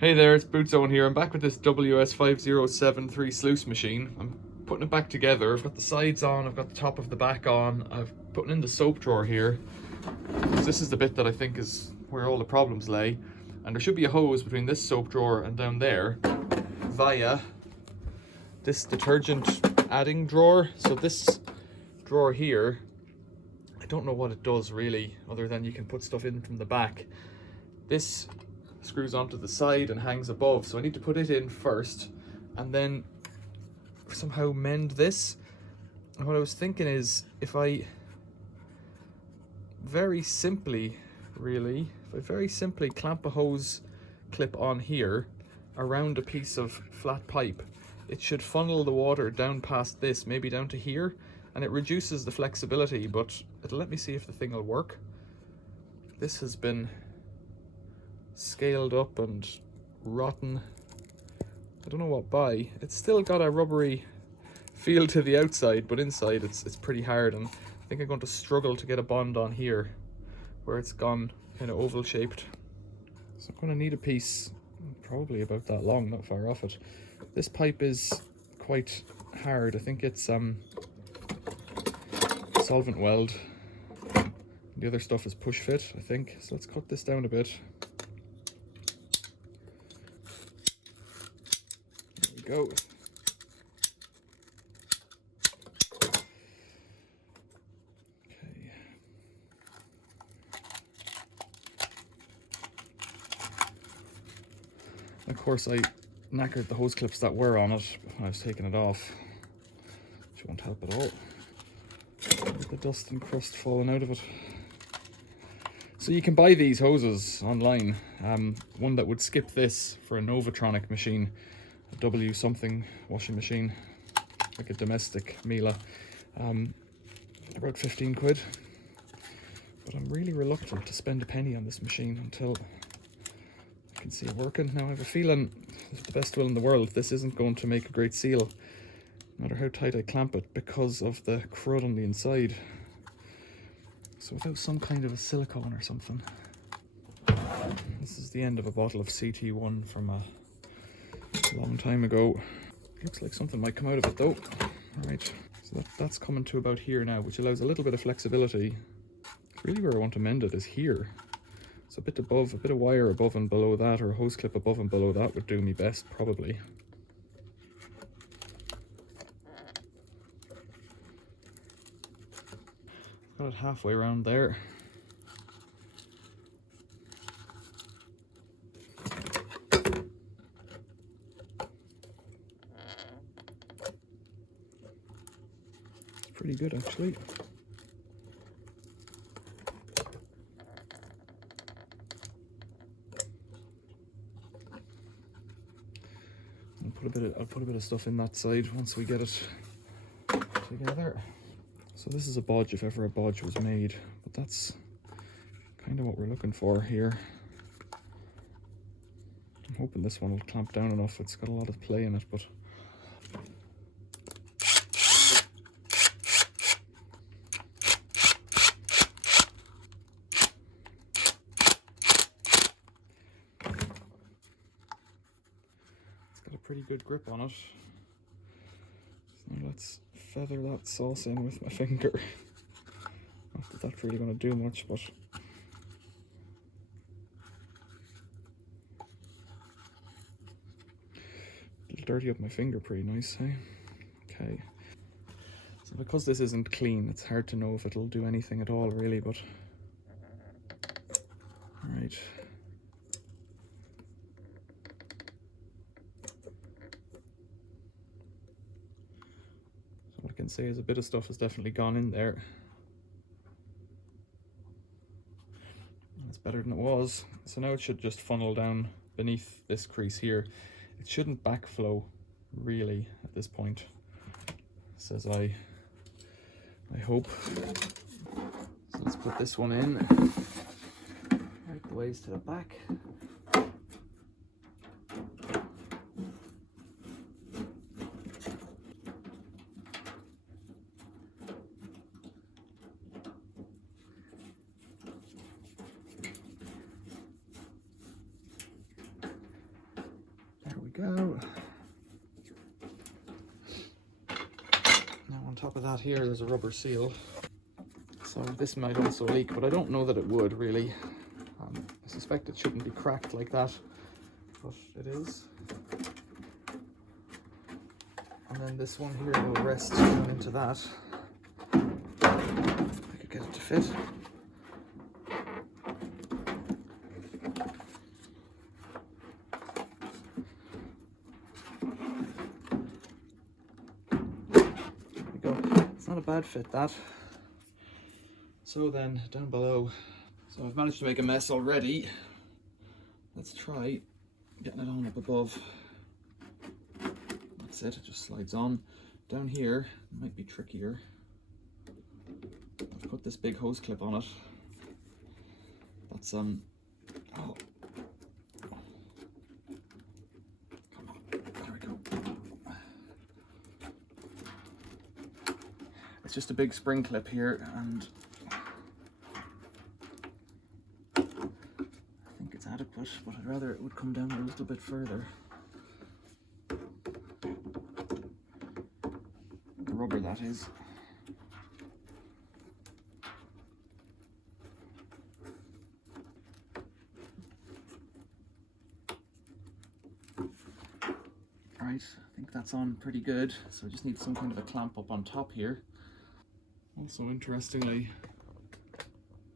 Hey there, it's Bootzone here. I'm back with this WS5073 sluice machine. I'm putting it back together. I've got the sides on, I've got the top of the back on. I've put in the soap drawer here. This is the bit that I think is where all the problems lay. And there should be a hose between this soap drawer and down there via this detergent adding drawer. So this drawer here, I don't know what it does really, other than you can put stuff in from the back. This screws onto the side and hangs above, so I need to put it in first and then somehow mend this. And what I was thinking is, if I very simply clamp a hose clip on here around a piece of flat pipe, it should funnel the water down past this, maybe down to here, and it reduces the flexibility, but it'll let me see if the thing will work. This has been scaled up and rotten. I don't know what by. It's still got a rubbery feel to the outside, but inside it's pretty hard, and I think I'm going to struggle to get a bond on here where it's gone kind of oval shaped. So I'm going to need a piece probably about that long, not far off it. This pipe is quite hard. I think it's solvent weld. The other stuff is push fit, I think. So let's cut this down a bit. Go. Okay. Of course, I knackered the hose clips that were on it when I was taking it off, which won't help at all. With the dust and crust falling out of it. So you can buy these hoses online. One that would skip this for a Novatronic machine. A W something washing machine, like a domestic Miele, about 15 quid. But I'm really reluctant to spend a penny on this machine until I can see it working. Now I have a feeling, with the best will in the world, this isn't going to make a great seal, no matter how tight I clamp it, because of the crud on the inside. So without some kind of a silicone or something. This is the end of a bottle of CT1 from a long time ago. Looks like something might come out of it though. Alright, so that's coming to about here now, which allows a little bit of flexibility. Really where I want to mend it is here. So a bit above, a bit of wire above and below that, or a hose clip above and below that would do me best, probably. Got it halfway around there. Pretty good actually. I'll put a bit of stuff in that side once we get it together. So this is a bodge if ever a bodge was made, but that's kind of what we're looking for here. I'm hoping this one will clamp down enough. It's got a lot of play in it, but pretty good grip on it. So now let's feather that sauce in with my finger. Not that that's really going to do much, but it'll dirty up my finger pretty nice, eh? Okay. So because this isn't clean, it's hard to know if it'll do anything at all really, but alright. What I can say is a bit of stuff has definitely gone in there. It's better than it was. So now it should just funnel down beneath this crease here. It shouldn't backflow really at this point, says I hope. So let's put this one in right the ways to the back. go. Now on top of that here, there's a rubber seal. So this might also leak, but I don't know that it would really. I suspect it shouldn't be cracked like that, but it is. And then this one here will rest down into that. If I could get it to fit. There we go. It's not a bad fit, that. So then down below, so I've managed to make a mess already. Let's try getting it on up above. That's it just slides on. Down here, it might be trickier. I've put this big hose clip on it. That's oh. Come on, there we go. It's just a big spring clip here, and I think it's adequate, but I'd rather it would come down a little bit further. The rubber, that is. Right, I think that's on pretty good, so I just need some kind of a clamp up on top here. Also, interestingly,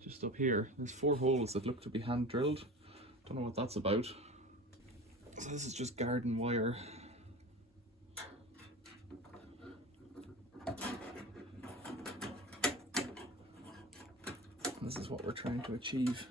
just up here, there's 4 holes that look to be hand drilled. Don't know what that's about. So this is just garden wire. And this is what we're trying to achieve.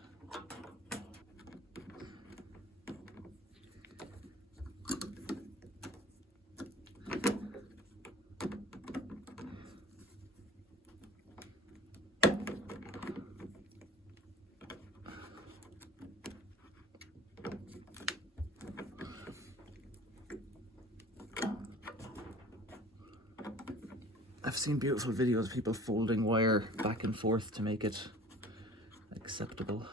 I've seen beautiful videos of people folding wire back and forth to make it acceptable.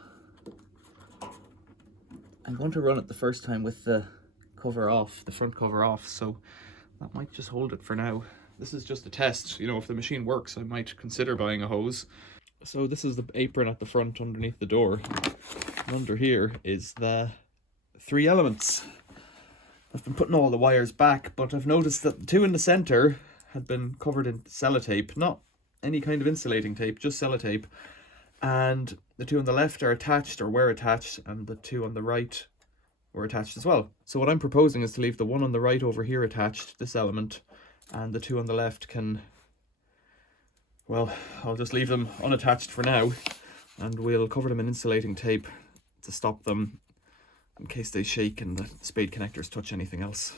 I'm going to run it the first time with the cover off, the front cover off, so that might just hold it for now. This is just a test, you know, if the machine works I might consider buying a hose. So this is the apron at the front underneath the door. And under here is the 3 elements. I've been putting all the wires back, but I've noticed that the 2 in the center had been covered in sellotape, not any kind of insulating tape, just sellotape. And the 2 on the left are attached, or were attached, and the 2 on the right were attached as well. So what I'm proposing is to leave the one on the right over here attached, this element, and the 2 on the left can, well, I'll just leave them unattached for now, and we'll cover them in insulating tape to stop them in case they shake and the spade connectors touch anything else.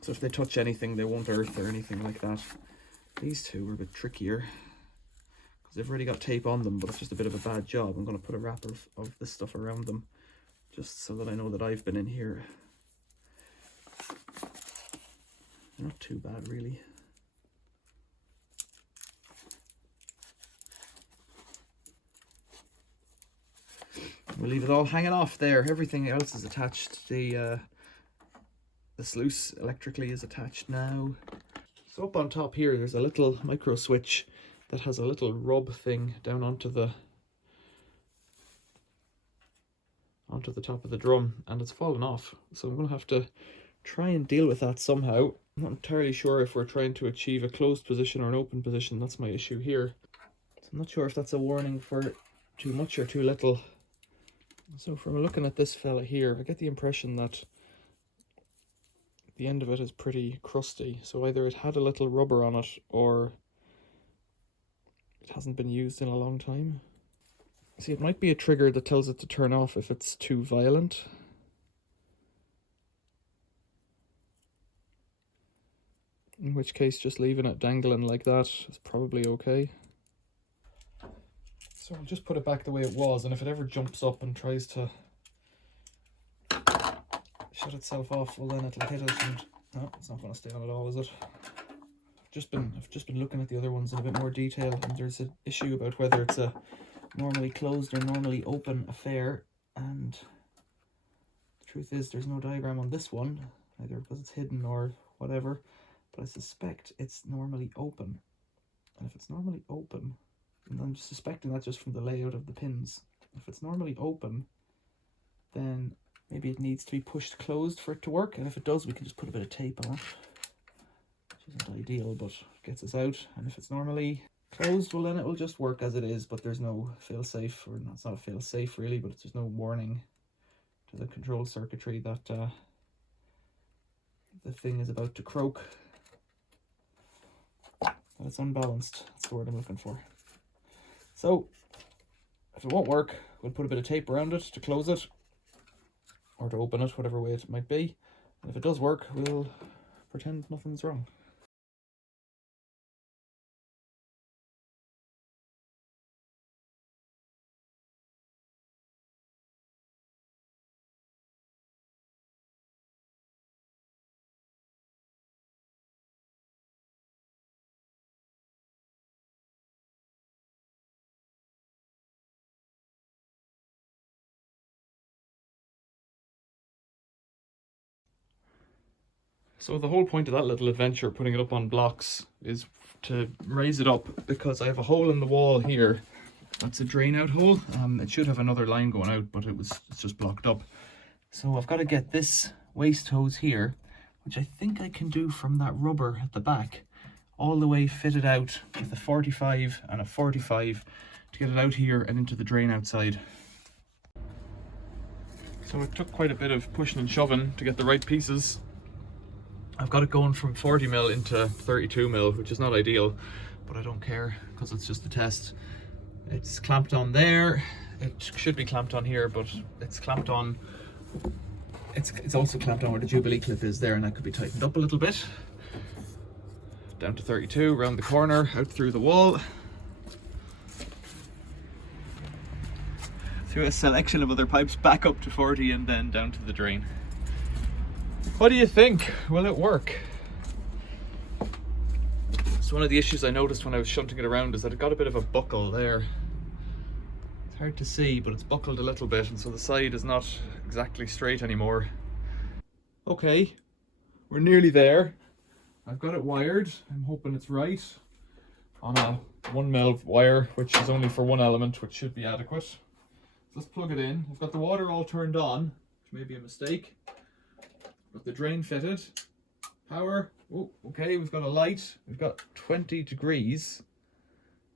So if they touch anything, they won't earth or anything like that. These 2 are a bit trickier because they've already got tape on them, but it's just a bit of a bad job. I'm going to put a wrap of this stuff around them just so that I know that I've been in here. Not too bad, really. We'll leave it all hanging off there. Everything else is attached. The sluice electrically is attached now. So up on top here, there's a little micro switch that has a little rub thing down onto the top of the drum, and it's fallen off. So I'm going to have to try and deal with that somehow. I'm not entirely sure if we're trying to achieve a closed position or an open position. That's my issue here. So I'm not sure if that's a warning for too much or too little. So from looking at this fella here, I get the impression that the end of it is pretty crusty. So either it had a little rubber on it or it hasn't been used in a long time. See, it might be a trigger that tells it to turn off if it's too violent. In which case, just leaving it dangling like that is probably okay. So I'll just put it back the way it was, and if it ever jumps up and tries to shut itself off, well then it'll hit it, and no, it's not going to stay on at all, is it? I've just been looking at the other ones in a bit more detail, and there's an issue about whether it's a normally closed or normally open affair, and Truth is, there's no diagram on this one, either because it's hidden or whatever, but I suspect it's normally open. And if it's normally open, and I'm suspecting that just from the layout of the pins, if it's normally open, then maybe it needs to be pushed closed for it to work. And if it does, we can just put a bit of tape on it, which isn't ideal, but gets us out. And if it's normally closed, well, then it will just work as it is, but there's no fail-safe, or no, it's not a fail-safe really, but there's no warning to the control circuitry that the thing is about to croak. That it's unbalanced, that's the word I'm looking for. So, if it won't work, we'll put a bit of tape around it to close it, or to open it, whatever way it might be. And if it does work, we'll pretend nothing's wrong. So the whole point of that little adventure, putting it up on blocks, is to raise it up, because I have a hole in the wall here. That's a drain out hole. It should have another line going out, but it's just blocked up. So I've got to get this waste hose here, which I think I can do from that rubber at the back, all the way fitted out with a 45 and a 45 to get it out here and into the drain outside. So it took quite a bit of pushing and shoving to get the right pieces. I've got it going from 40mm into 32mm, which is not ideal, but I don't care because it's just a test. It's clamped on there. It should be clamped on here, but it's clamped on. It's also clamped on where the Jubilee clip is there, and that could be tightened up a little bit. Down to 32, around the corner, out through the wall. Through a selection of other pipes, back up to 40 and then down to the drain. What do you think? Will it work? So one of the issues I noticed when I was shunting it around is that it got a bit of a buckle there. It's hard to see, but it's buckled a little bit, and so the side is not exactly straight anymore. Okay, we're nearly there. I've got it wired. I'm hoping it's right on a 1mm wire, which is only for one element, which should be adequate. So let's plug it in. I've got the water all turned on, which may be a mistake. Got the drain fitted. Power. Oh, okay, we've got a light. We've got 20 degrees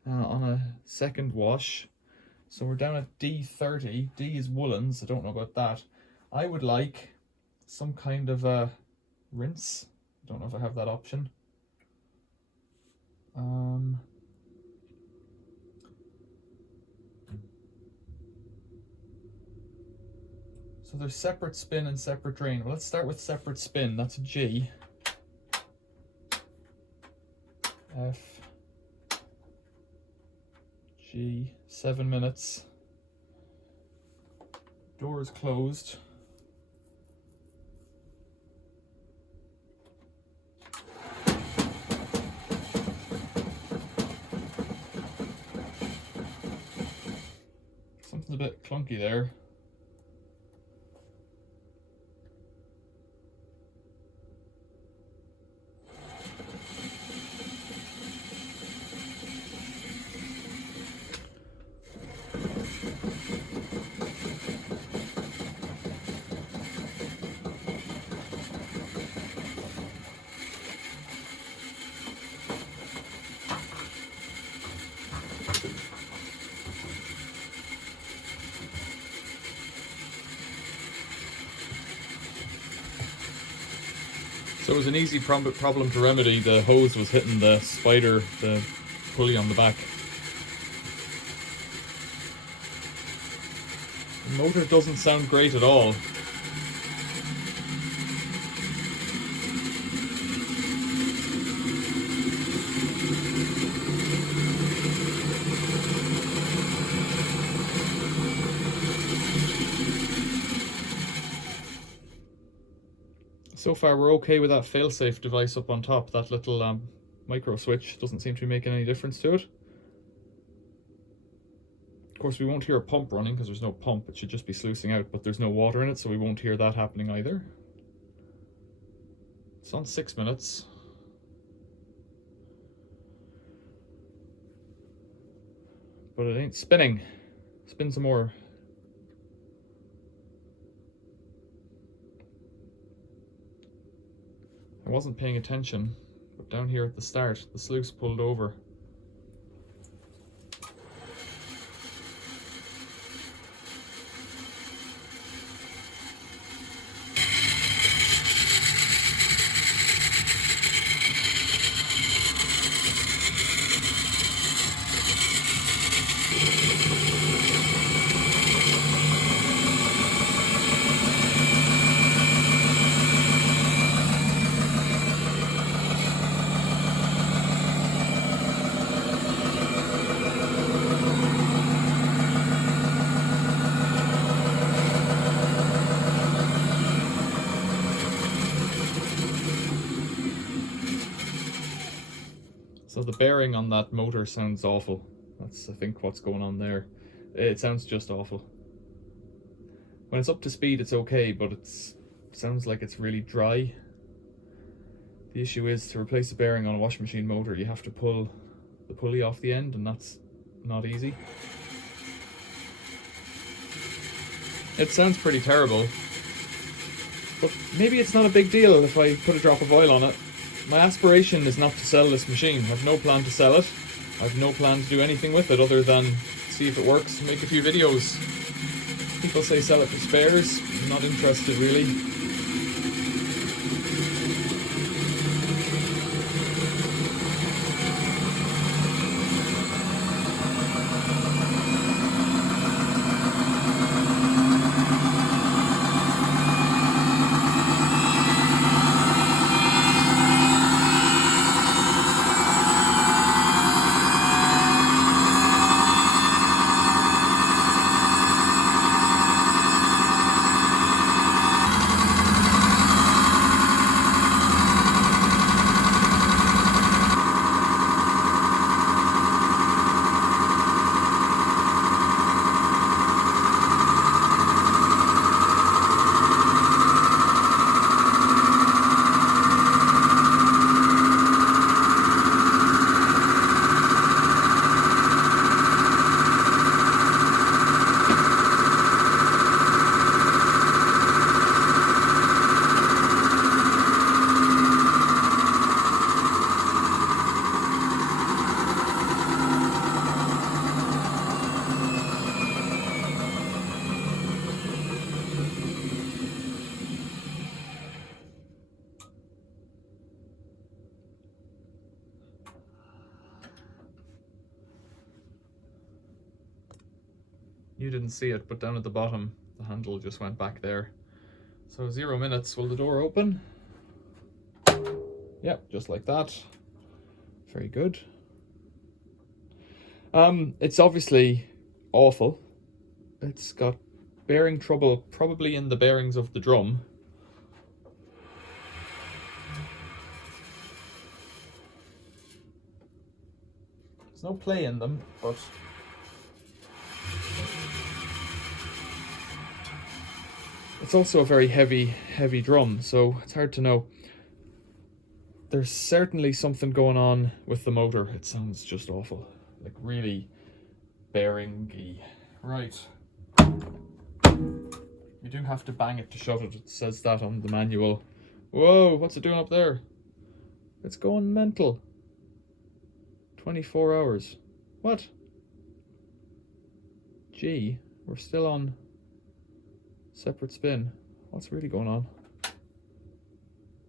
on a second wash. So we're down at D30. D is woolens. I don't know about that. I would like some kind of a rinse. I don't know if I have that option. So there's separate spin and separate drain. Well, let's start with separate spin. That's a G. F. G. 7 minutes. Door is closed. Something's a bit clunky there. So it was an easy problem to remedy. The hose was hitting the spider, the pulley on the back. The motor doesn't sound great at all. So far we're okay with that failsafe device up on top. That little micro switch doesn't seem to be making any difference to it. course, we won't hear a pump running because there's no pump. It should just be sluicing out, but there's no water in it, so we won't hear that happening either. It's on 6 minutes. But it ain't spinning. Spin some more. I wasn't paying attention, but down here at the start, the sluice pulled over. So the bearing on that motor sounds awful. That's, I think, what's going on there. It sounds just awful. When it's up to speed, it's okay, but it sounds like it's really dry. The issue is, to replace a bearing on a washing machine motor, you have to pull the pulley off the end, and that's not easy. It sounds pretty terrible, but maybe it's not a big deal if I put a drop of oil on it. My aspiration is not to sell this machine. I have no plan to sell it. I have no plan to do anything with it other than see if it works and make a few videos. People say sell it for spares. I'm not interested really. You didn't see it, but down at the bottom, the handle just went back there. So 0 minutes. Will the door open? Yep, just like that. Very good. It's obviously awful. It's got bearing trouble, probably in the bearings of the drum. There's no play in them, but it's also a very heavy drum, so it's hard to know. There's certainly something going on with the motor. It sounds just awful, like really bearing-y. Right. You do have to bang it to shut it. It says that on the manual. Whoa, what's it doing up there? It's going mental. 24 hours. What? Gee, we're still on separate spin. What's really going on?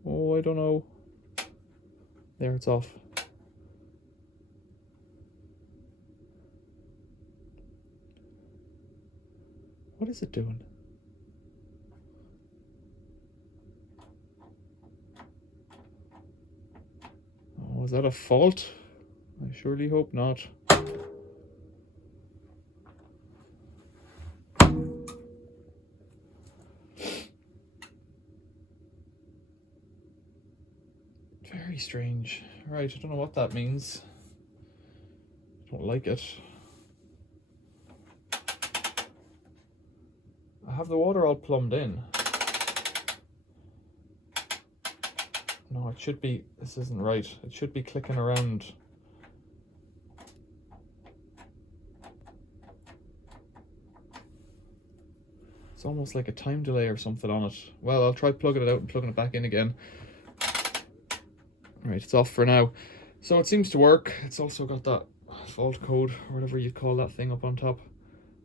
Oh, I don't know. There, it's off. What is it doing? Oh, is that a fault? I surely hope not. Very strange. Right, I don't know what that means. I don't like it. have the water all plumbed in. No, it should be, this isn't right. It should be clicking around. It's almost like a time delay or something on it. Well, I'll try plugging it out and plugging it back in again. Right, it's off for now. So it seems to work. It's also got that fault code, or whatever you call that thing, up on top.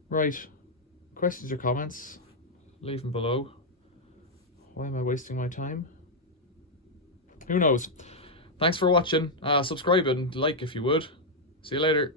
Right, questions or comments, leave them below. Why am I wasting my time? Who knows? Thanks for watching. Subscribe and like if you would. See you later.